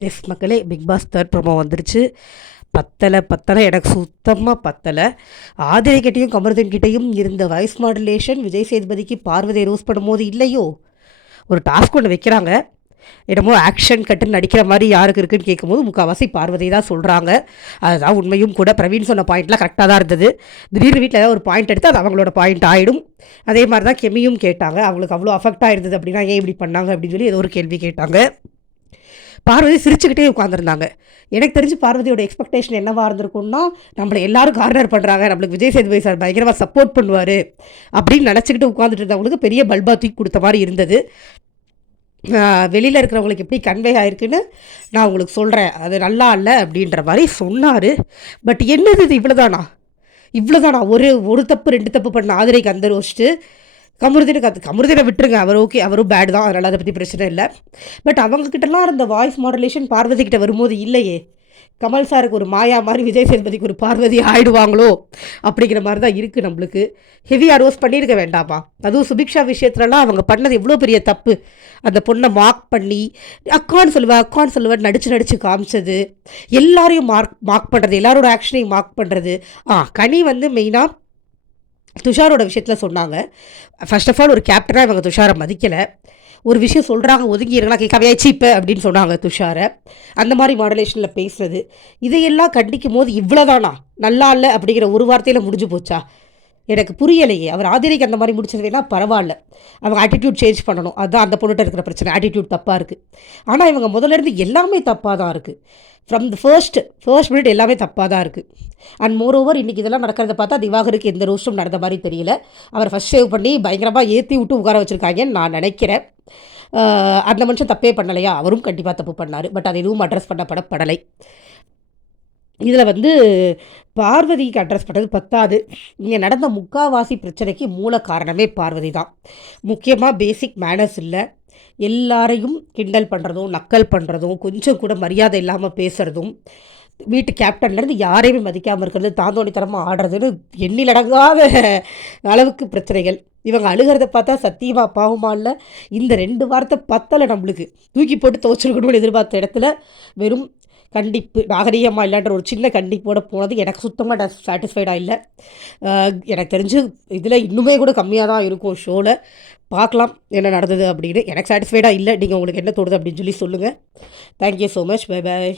S மக்களே, big pass third promo வந்துருச்சு. பத்தலை எனக்கு சுத்தமாக பத்தலை. ஆதிரைக்கிட்டையும் கமருதன் கிட்டேயும் இருந்த வாய்ஸ் மாடுலேஷன் விஜய் சேதுபதிக்கு பார்வதியை ரோஸ் பண்ணும்போது இல்லையோ. ஒரு டாஸ்க் ஒன்று வைக்கிறாங்க, என்னமோ ஆக்ஷன் கட்டுன்னு நடிக்கிற மாதிரி யாருக்கு இருக்குன்னு கேட்கும்போது முக்கால்வாசி பார்வதி தான் சொல்கிறாங்க. அதுதான் உண்மையும் கூட. பிரவீன் சொன்ன பாயிண்ட்லாம் கரெக்டாக தான் இருந்தது. திடீர்னு வீட்டில் ஏதாவது ஒரு பாயிண்ட் எடுத்து அது அவங்களோட பாயிண்ட் ஆகிடும். அதே மாதிரி தான் கெமியும் கேட்டாங்க, அவங்களுக்கு அவ்வளோ அஃபெக்ட் ஆகிருந்தது அப்படின்னா ஏன் இப்படி பண்ணாங்க அப்படின்னு சொல்லி ஏதோ ஒரு கேள்வி கேட்டாங்க. பார்வதி சிரிச்சுக்கிட்டே உட்காந்துருந்தாங்க. எனக்கு தெரிஞ்சு பார்வதியோட எக்ஸ்பெக்டேஷன் என்னவாக இருந்திருக்கும்னா, நம்மளை எல்லாரும் கார்னர் பண்ணுறாங்க, நம்மளுக்கு விஜய் சேதுபதி சார் பயங்கரமாக சப்போர்ட் பண்ணுவார் அப்படின்னு நினச்சிக்கிட்டு உட்காந்துட்டு இருந்தவங்களுக்கு பெரிய பல்பா தூக்கி கொடுத்த மாதிரி இருந்தது. வெளியில் இருக்கிறவங்களுக்கு எப்படி கன்வே ஆயிருக்குன்னு நான் உங்களுக்கு சொல்கிறேன், அது நல்லா இல்லை அப்படின்ற மாதிரி சொன்னார். பட் என்னது இது, இவ்வளோதானா ஒரு தப்பு 2 தப்பு பண்ண ஆதிரைக்கு அந்த ரோஸ்ட்டு. கமருதீனை விட்டுருங்க, அவர் ஓகே, அவரும் பேட் தான், அதனால் அதை பற்றி பிரச்சனை இல்லை. பட் அவங்கக்கிட்டலாம் இருந்த வாய்ஸ் மாடுலேஷன் பார்வதி கிட்ட வரும்போது இல்லையே. கமல் சாருக்கு ஒரு மாயா மாதிரி விஜய் சேதுபதிக்கு ஒரு பார்வதி ஆகிடுவாங்களோ அப்படிங்கிற மாதிரி தான் இருக்குது நம்மளுக்கு. ஹெவியாக ரோஸ் பண்ணியிருக்க வேண்டாமா? அதுவும் சுபிக்ஷா விஷயத்துலலாம் அவங்க பண்ணது எவ்வளோ பெரிய தப்பு. அந்த பொண்ணை மார்க் பண்ணி அக்கான்னு சொல்லுவேன் நடித்து காமிச்சது, எல்லாரையும் மார்க் பண்ணுறது, எல்லாரோட ஆக்ஷனையும் மார்க் பண்ணுறது. கனி வந்து மெயினாக துஷாரோட விஷயத்தில் சொன்னாங்க. ஃபர்ஸ்ட் ஆஃப் ஆல் ஒரு கேப்டனாக இவங்க துஷாரை மதிக்கலை. ஒரு விஷயம் சொல்கிறாங்க, ஒதுங்கிடுங்களா, கேட்கவையாச்சு இப்போ அப்படின்னு சொன்னாங்க துஷாரை. அந்த மாதிரி மாடுலேஷனில் பேசுகிறது, இதையெல்லாம் கண்டிக்கும் போது இவ்வளோதானா, நல்லா இல்லை அப்படிங்கிற ஒரு வார்த்தையில் முடிஞ்சு போச்சா? எனக்கு புரியலையே. அவர் ஆதிரைக்கு அந்த மாதிரி முடிச்சது வேணால் பரவாயில்ல, அவங்க ஆட்டிடியூட் சேஞ்ச் பண்ணணும், அதுதான் அந்த பொண்ணுகிட்ட இருக்கிற பிரச்சனை. ஆட்டிடியூட் தப்பாக இருக்குது. ஆனால் இவங்க முதல்ல இருந்து எல்லாமே தப்பாக தான் இருக்குது. ஃப்ரம் த ஃபர்ஸ்ட் மினிட் எல்லாமே தப்பாக தான் இருக்குது. அண்ட் மோர் ஓவர் இன்றைக்கி இதெல்லாம் நடக்கிறத பார்த்தா திவாகருக்கு எந்த ரோஸ்ட்டும் நடந்த மாதிரி தெரியல. அவர் ஃபஸ்ட் சேவ் பண்ணி பயங்கரமாக ஏற்றி விட்டு உட்கார வச்சுருக்காங்கன்னு நான் நினைக்கிறேன். அந்த மனுஷன் தப்பே பண்ணலையா? அவரும் கண்டிப்பாக தப்பு பண்ணார். பட் அது எதுவும் அட்ரஸ் பண்ணப்படலை. இதில் வந்து பார்வதிக்கு அட்ரஸ் பண்ணுறது பத்தாது. இங்கே நடந்த முக்காவாசி பிரச்சனைக்கு மூல காரணமே பார்வதி தான். முக்கியமாக பேசிக் மேனர்ஸ் இல்லை. எல்லாரையும் கிண்டல் பண்ணுறதும், நக்கல் பண்ணுறதும், கொஞ்சம் கூட மரியாதை இல்லாமல் பேசுகிறதும், வீட்டு கேப்டன்லேருந்து யாரையுமே மதிக்காமல் இருக்கிறது, தாந்தோணித்தனமாக ஆடுறதுன்னு எண்ணிலடங்காத அளவுக்கு பிரச்சனைகள். இவங்க அழுகிறத பார்த்தா சத்தியமாக பாவமா இல்லை. இந்த 2 வார்த்தை பத்தலை நம்மளுக்கு. தூக்கி போட்டு துவச்சிருக்கணும்னு எதிர்பார்த்த இடத்துல வெறும் கண்டிப்பு, நாகரீகமாக இல்லைன்ற ஒரு சின்ன கண்டிப்போடு போனது எனக்கு சுத்தமாக சாட்டிஸ்ஃபைடாக இல்லை. எனக்கு தெரிஞ்சு இதில் இன்னுமே கூட கம்மியாக தான் இருக்கும் ஷோவில். பார்க்கலாம் என்ன நடந்தது அப்படின்னு. எனக்கு சாட்டிஸ்ஃபைடாக இல்லை. நீங்கள் உங்களுக்கு என்ன தோணுது அப்படின்னு சொல்லி சொல்லுங்கள். Thank you so much. Bye bye.